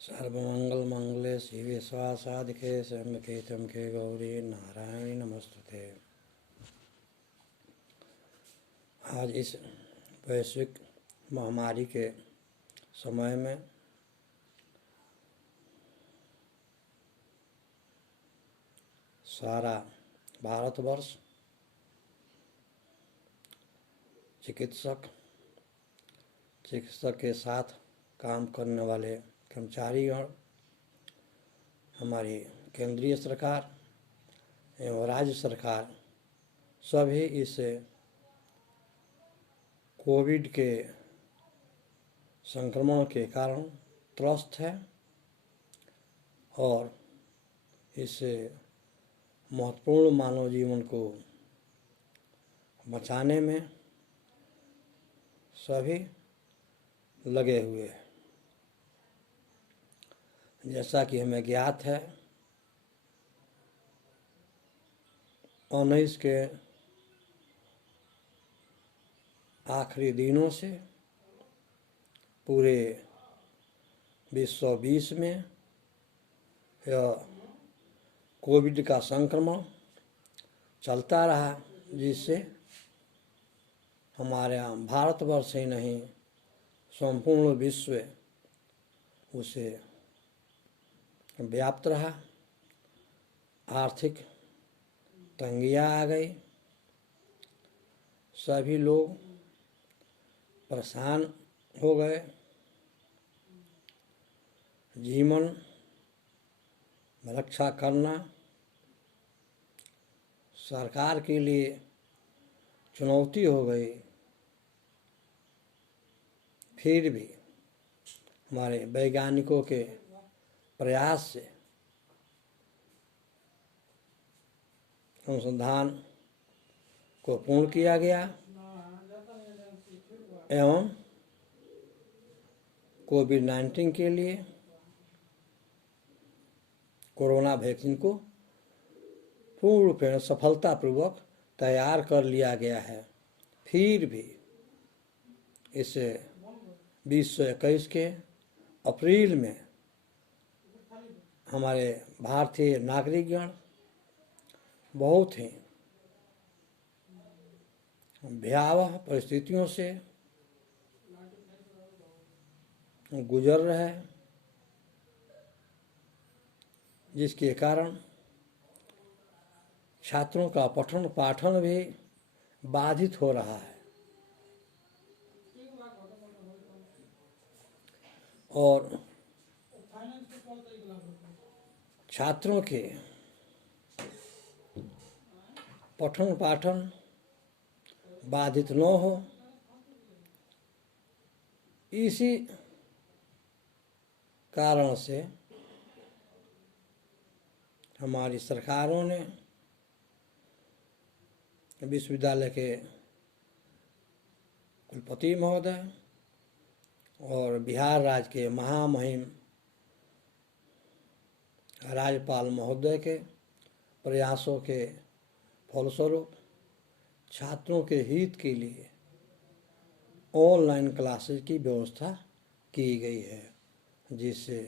सर्वमंगल मंगले शिवे स्वासादिके शम्यके चमके गौरी नारायणी नमस्तुते। आज इस वैश्विक महामारी के समय में सारा भारतवर्ष चिकित्सक के साथ काम करने वाले कर्मचारीगण, हमारी केंद्रीय सरकार एवं राज्य सरकार सभी इस कोविड के संक्रमण के कारण त्रस्त है और इस महत्वपूर्ण मानव जीवन को बचाने में सभी लगे हुए हैं। जैसा कि हमें ज्ञात है, 19 के आखिरी दिनों से पूरे विश्व 20 में यह कोविड का संक्रमण चलता रहा, जिससे हमारे यहाँ भारतवर्ष ही नहीं संपूर्ण विश्व उसे व्याप्त रहा। आर्थिक तंगियाँ आ गई, सभी लोग परेशान हो गए। जीवन रक्षा करना सरकार के लिए चुनौती हो गई। फिर भी हमारे वैज्ञानिकों के प्रयास से अनुसंधान को पूर्ण किया गया एवं कोविड-19 के लिए कोरोना वैक्सीन को पूर्ण रूप में सफलतापूर्वक तैयार कर लिया गया है। फिर भी इस 2021 के अप्रैल में हमारे भारतीय नागरिकगण बहुत ही भयावह परिस्थितियों से गुजर रहे हैं, जिसके कारण छात्रों का पठन पाठन भी बाधित हो रहा है और छात्रों के पठन पाठन बाधित न हो, इसी कारण से हमारी सरकारों ने विश्वविद्यालय के कुलपति महोदय और बिहार राज्य के महामहिम राज्यपाल महोदय के प्रयासों के फलस्वरूप छात्रों के हित के लिए ऑनलाइन क्लासेस की व्यवस्था की गई है, जिससे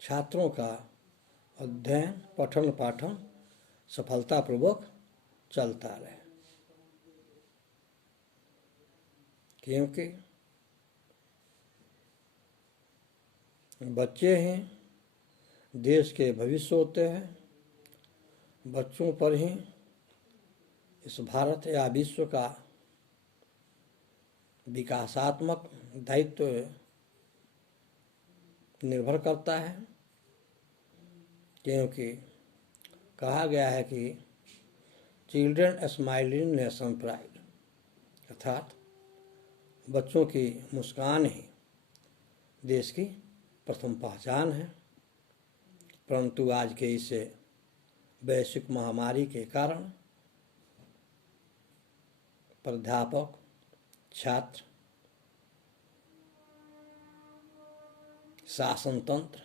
छात्रों का अध्ययन पठन पाठन सफलतापूर्वक चलता रहे। क्योंकि बच्चे ही देश के भविष्य होते हैं। बच्चों पर ही इस भारत या विश्व का विकासात्मक दायित्व निर्भर करता है। क्योंकि कहा गया है कि चिल्ड्रन स्माइलिंग नेशन प्राइड, अर्थात बच्चों की मुस्कान ही देश की प्रथम पहचान है। परंतु आज के इस वैश्विक महामारी के कारण प्राध्यापक, छात्र, शासन तंत्र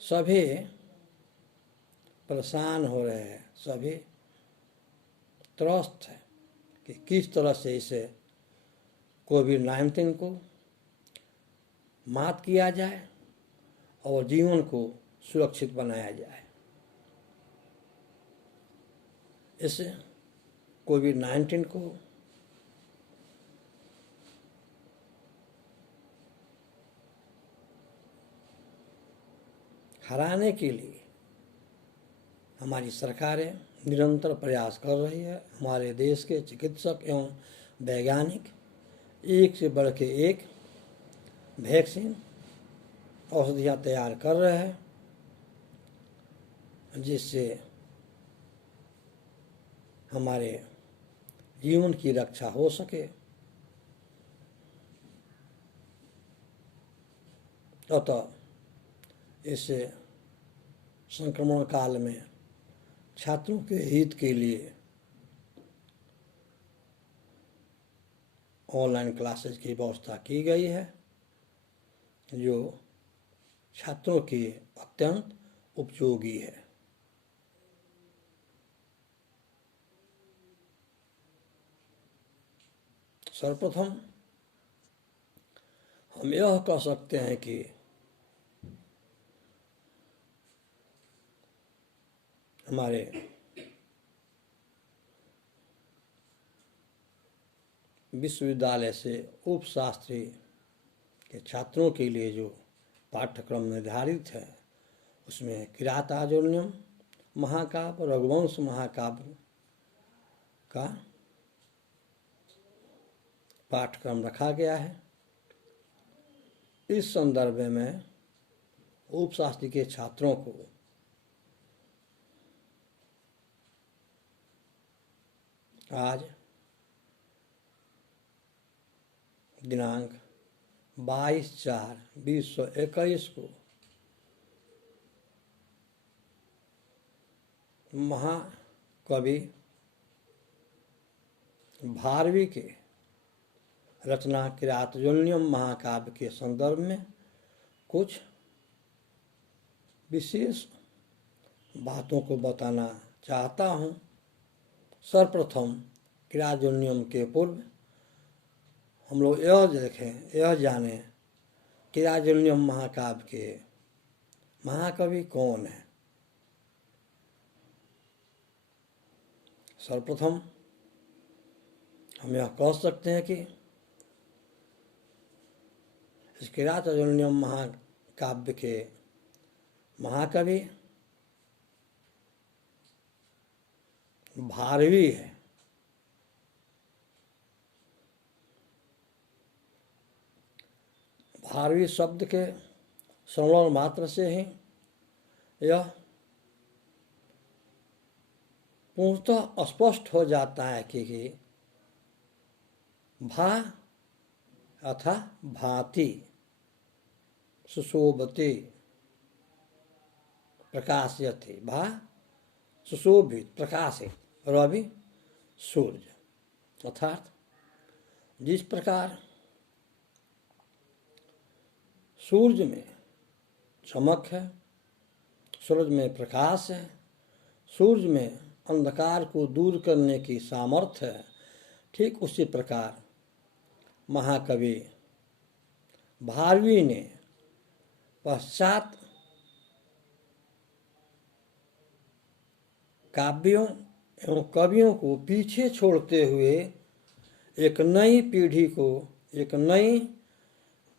सभी परेशान हो रहे हैं, सभी त्रस्त है कि किस तरह से इसे कोविड-19 को मात किया जाए और जीवन को सुरक्षित बनाया जाए। इस कोविड-19 को हराने के लिए हमारी सरकारें निरंतर प्रयास कर रही है। हमारे देश के चिकित्सक एवं वैज्ञानिक एक से बढ़ के एक वैक्सीन औषधियाँ तैयार कर रहे हैं, जिससे हमारे जीवन की रक्षा हो सके। अतः इस संक्रमण काल में छात्रों के हित के लिए ऑनलाइन क्लासेस की व्यवस्था की गई है, जो छात्रों के अत्यंत उपयोगी है। सर्वप्रथम हम यह कह सकते हैं कि हमारे विश्वविद्यालय से उपशास्त्री के छात्रों के लिए जो पाठ्यक्रम निर्धारित है, उसमें किरातार्जुनीयम महाकाव्य, रघुवंश महाकाव्य का पाठ्यक्रम रखा गया है। इस संदर्भ में उपशास्त्री के छात्रों को आज दिनांक 22/4/2021 को महाकवि भारवी के रचना किरातार्जुनीयम महाकाव्य के संदर्भ में कुछ विशेष बातों को बताना चाहता हूँ। सर्वप्रथम किरातार्जुनीयम के पूर्व हम लोग यह देखें, यह जानें किरातार्जुनीयम महाकाव्य के महाकवि कौन है। सर्वप्रथम हम यह कह सकते हैं कि इस किरातार्जुनीयम महाकाव्य के महाकवि भारवी है। भारवी शब्द के श्रवण मात्र से ही यह पूर्णतः स्पष्ट हो जाता है कि भा अथा भांति सुशोभते प्रकाशयते, भा सुशोभित प्रकाशित रवि सूर्य, अर्थात जिस प्रकार सूर्य में चमक है, सूरज में प्रकाश है, सूर्य में अंधकार को दूर करने की सामर्थ्य है, ठीक उसी प्रकार महाकवि भारवी ने पश्चात काव्यों एवं कवियों को पीछे छोड़ते हुए एक नई पीढ़ी को, एक नई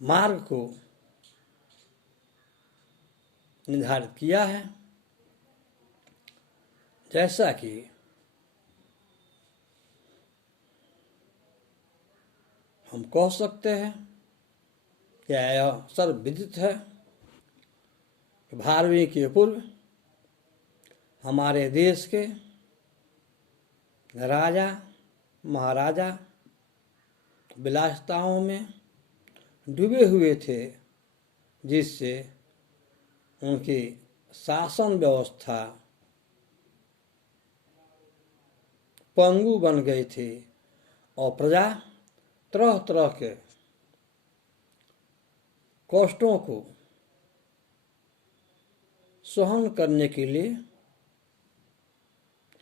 मार्ग को निर्धारित किया है। जैसा कि हम कह सकते हैं, क्या यह सर्वविदित है कि भारवी के पूर्व हमारे देश के राजा महाराजा विलासिताओं में डूबे हुए थे, जिससे उनकी शासन व्यवस्था पंगु बन गई थी और प्रजा तरह तरह के कष्टों को सहन करने के लिए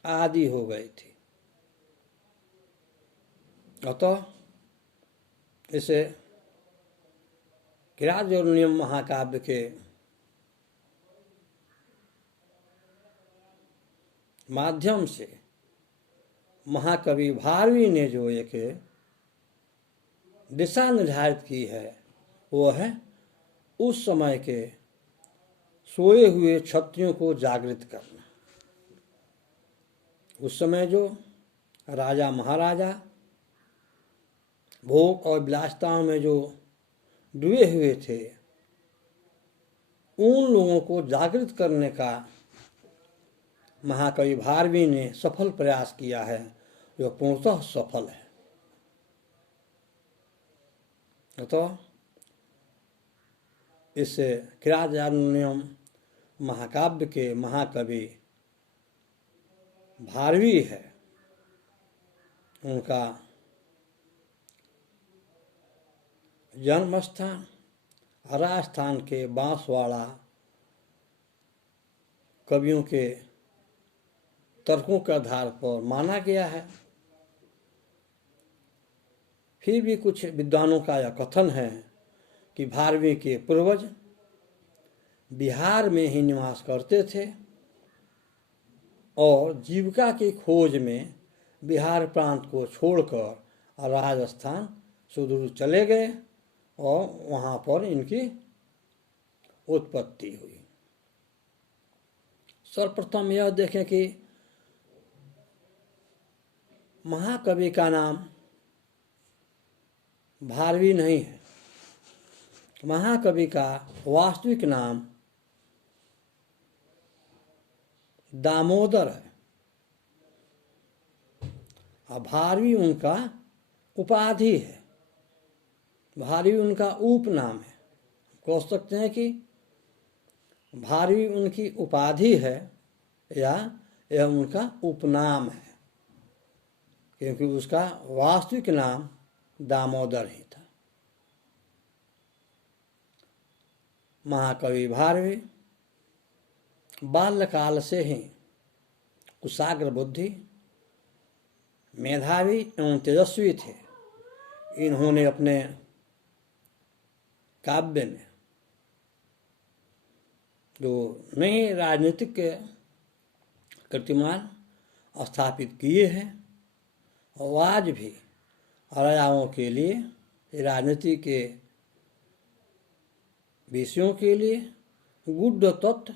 आदी हो गई थी। अतः इसे किरातार्जुनीयम महाकाव्य के माध्यम से महाकवि भारवी ने जो एक दिशा निर्धारित की है वो है उस समय के सोए हुए क्षत्रियों को जागृत करना। उस समय जो राजा महाराजा भोग और विलासिताओं में जो डूबे हुए थे उन लोगों को जागृत करने का महाकवि भारवी ने सफल प्रयास किया है, जो पूर्णतः सफल है। तो इस किरातार्जुनीयम महाकाव्य के महाकवि भारवी है, उनका जन्म स्थान राजस्थान के बांसवाड़ा कवियों के तर्कों के आधार पर माना गया है। फिर भी कुछ विद्वानों का यह कथन है कि भारवी के पूर्वज बिहार में ही निवास करते थे और जीविका की खोज में बिहार प्रांत को छोड़कर राजस्थान सुदूर चले गए और वहाँ पर इनकी उत्पत्ति हुई। सर्वप्रथम यह देखें कि महाकवि का नाम भारवी नहीं है। महाकवि का वास्तविक नाम दामोदर है और भारवी उनका उपाधि है, भारवी उनका उपनाम है। कह सकते हैं कि भारवी उनकी उपाधि है या यह उनका उपनाम है, क्योंकि उसका वास्तविक नाम दामोदर ही था। महाकवि भारवी बाल्यकाल से ही कुशाग्र बुद्धि, मेधावी एवं तेजस्वी थे। इन्होंने अपने काव्य में जो नए राजनीतिक कीर्तिमान स्थापित किए हैं और आज भी राजाओं के लिए राजनीति के विषयों के लिए गुड तत्व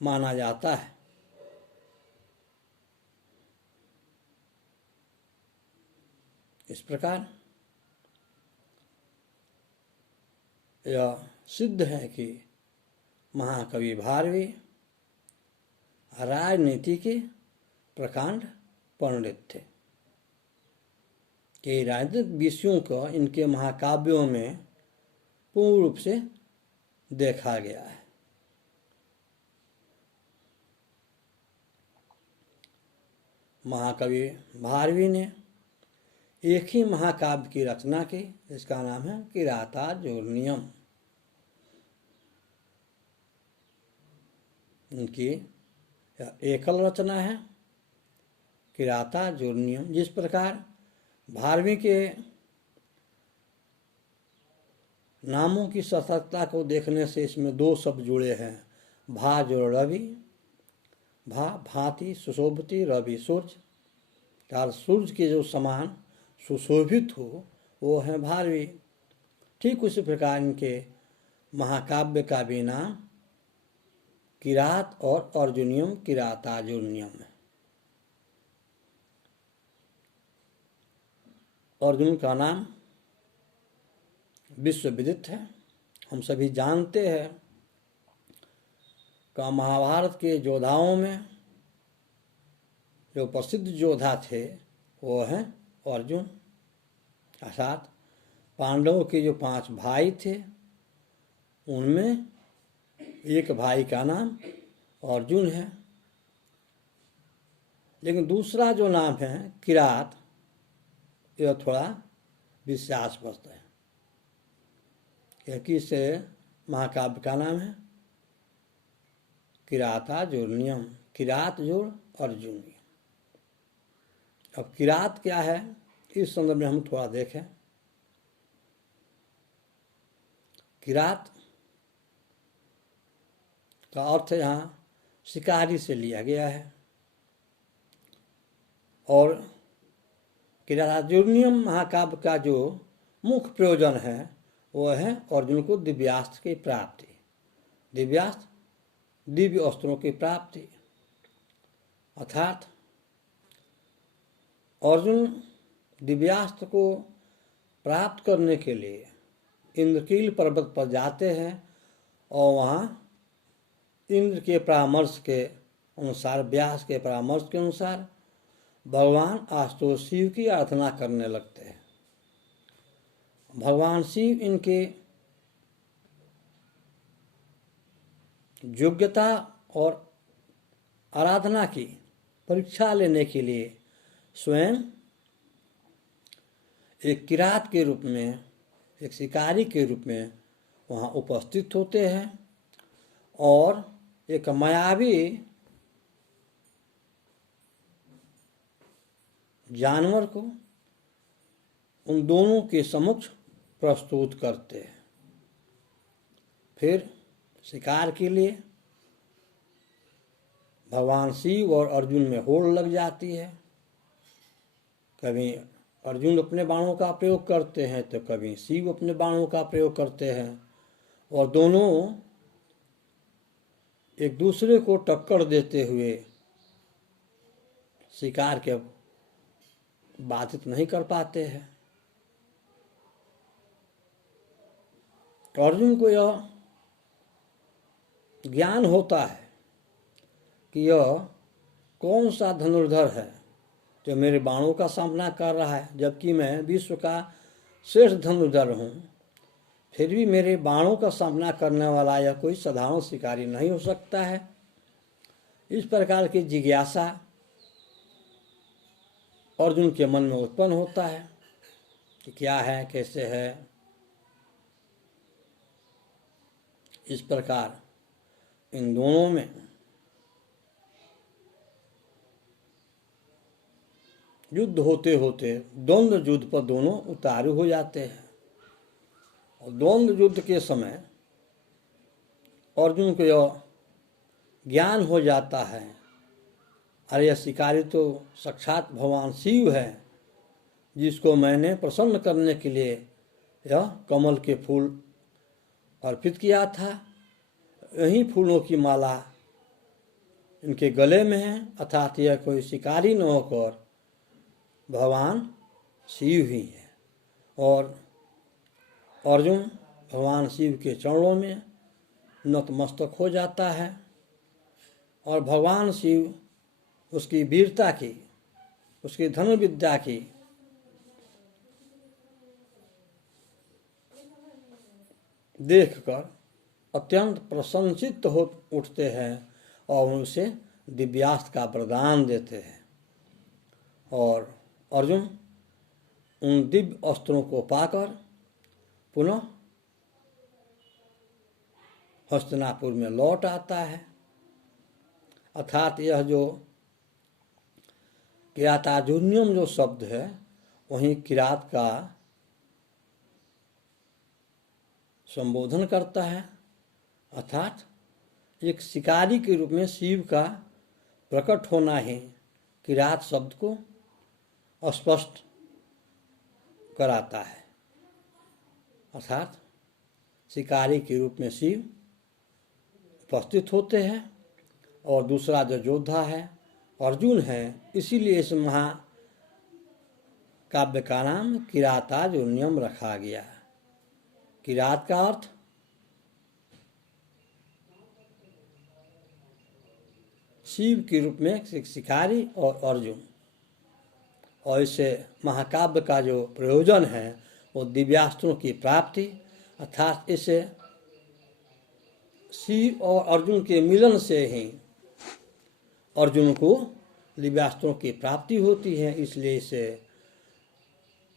माना जाता है। इस प्रकार यह सिद्ध है कि महाकवि भारवी राजनीति के प्रकांड पंडित थे, कि राजनीतिक विषयों को इनके महाकाव्यों में पूर्ण रूप से देखा गया है। महाकवि भारवी ने एक ही महाकाव्य की रचना की, इसका नाम है किरातार्जुनीयम। इनकी एकल रचना है किरातार्जुनीयम। जिस प्रकार भारवी के नामों की सार्थकता को देखने से इसमें दो शब्द जुड़े हैं, भा जो रवि, भा भांति सुशोभति, रवि सूर्य, और सूर्य के जो समान सुशोभित हो वो है भारवी। ठीक उसी प्रकार इनके महाकाव्य का भी नाम किरात और अर्जुनियम किरातार्जुनीयम है। अर्जुन का नाम विश्व विदित है, हम सभी जानते हैं कि महाभारत के योद्धाओं में जो प्रसिद्ध योद्धा थे वो हैं अर्जुन। अर्थात पांडवों के जो 5 भाई थे उनमें एक भाई का नाम अर्जुन है, लेकिन दूसरा जो नाम है किरात, यह थोड़ा विश्वासप्रद है, क्योंकि इसे महाकाव्य का नाम है किरातार्जुनीयम, किरात जोड़ अर्जुन। अब किरात क्या है इस संदर्भ में हम थोड़ा देखें। किरात का अर्थ यहाँ शिकारी से लिया गया है। और किरातार्जुनीयम महाकाव्य का जो मुख्य प्रयोजन है वह है अर्जुन को दिव्यास्त्र की प्राप्ति, दिव्यास्त्र दिव्य अस्त्रों की प्राप्ति। अर्थात अर्जुन दिव्यास्त्र को प्राप्त करने के लिए इंद्रकील पर्वत पर जाते हैं और वहाँ इंद्र के परामर्श के अनुसार, व्यास के परामर्श के अनुसार भगवान आशुतोष शिव की आराधना करने लगते हैं। भगवान शिव इनके योग्यता और आराधना की परीक्षा लेने के लिए स्वयं एक किरात के रूप में, एक शिकारी के रूप में वहाँ उपस्थित होते हैं और एक मायावी जानवर को उन दोनों के समक्ष प्रस्तुत करते हैं। फिर शिकार के लिए भगवान शिव और अर्जुन में होड़ लग जाती है। कभी अर्जुन अपने बाणों का प्रयोग करते हैं तो कभी शिव अपने बाणों का प्रयोग करते हैं और दोनों एक दूसरे को टक्कर देते हुए शिकार के बाधित नहीं कर पाते हैं। अर्जुन को यह ज्ञान होता है कि यह कौन सा धनुर्धर है जो मेरे बाणों का सामना कर रहा है, जबकि मैं विश्व का श्रेष्ठ धनुर्धर हूँ। फिर भी मेरे बाणों का सामना करने वाला यह कोई साधारण शिकारी नहीं हो सकता है। इस प्रकार की जिज्ञासा अर्जुन के मन में उत्पन्न होता है कि क्या है, कैसे है। इस प्रकार इन दोनों में युद्ध होते होते द्वंद्व युद्ध पर दोनों उतारू हो जाते हैं। और द्वंद्व युद्ध के समय अर्जुन को यह ज्ञान हो जाता है, अरे यह शिकारी तो साक्षात भगवान शिव है, जिसको मैंने प्रसन्न करने के लिए यह कमल के फूल अर्पित किया था। यही फूलों की माला इनके गले में है, अर्थात यह कोई शिकारी न होकर भगवान शिव ही है। और अर्जुन भगवान शिव के चरणों में नतमस्तक हो जाता है और भगवान शिव उसकी वीरता की, उसकी धनुर्विद्या की देखकर अत्यंत प्रसन्नचित्त हो उठते हैं और उसे दिव्यास्त्र का वरदान देते हैं। और अर्जुन उन दिव्य अस्त्रों को पाकर पुनः हस्तिनापुर में लौट आता है। अर्थात यह जो किरातार्जुनीयम जो शब्द है वहीं किरात का संबोधन करता है। अर्थात एक शिकारी के रूप में शिव का प्रकट होना ही किरात शब्द को स्पष्ट कराता है। अर्थात शिकारी के रूप में शिव उपस्थित होते हैं और दूसरा जो योद्धा है अर्जुन है। इसीलिए इस महाकाव्य का नाम किरातार्जुनीयम रखा गया। किरात का अर्थ शिव के रूप में शिकारी और अर्जुन, और इसे महाकाव्य का जो प्रयोजन है वो दिव्यास्त्रों की प्राप्ति, अर्थात इसे शिव और अर्जुन के मिलन से ही अर्जुन को दिव्यास्त्रों की प्राप्ति होती है। इसलिए इसे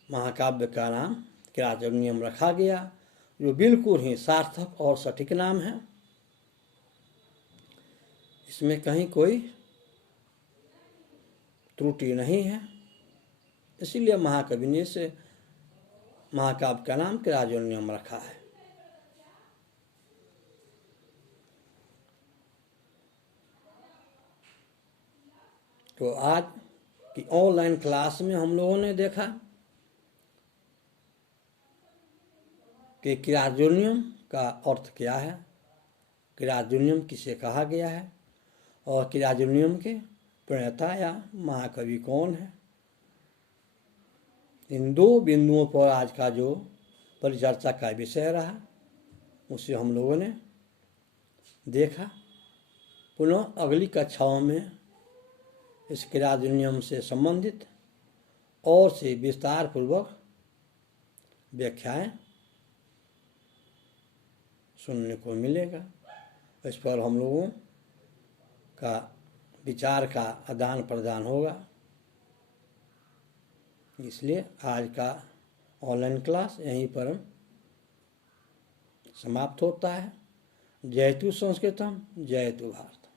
महाकाव्य का नाम किरातार्जुनीयम रखा गया, जो बिल्कुल ही सार्थक और सटीक नाम है। इसमें कहीं कोई त्रुटि नहीं है। इसीलिए महाकवि ने इसे महाकाव्य का नाम किरातार्जुनीयम रखा है। तो आज की ऑनलाइन क्लास में हम लोगों ने देखा कि क्रियाजोनियम का अर्थ क्या है, क्रियाजोनियम किसे कहा गया है और क्रियाजोनियम के प्रणेता या महाकवि कौन है। इन दो बिंदुओं पर आज का जो परिचर्चा का विषय रहा उसे हम लोगों ने देखा। पुनः अगली कक्षाओं में इस क्रियाजोनियम से संबंधित और से विस्तार पूर्वक व्याख्याएं सुनने को मिलेगा। इस पर हम लोगों का विचार का आदान प्रदान होगा। इसलिए आज का ऑनलाइन क्लास यहीं पर समाप्त होता है। जयतु संस्कृतम, जयतु भारत।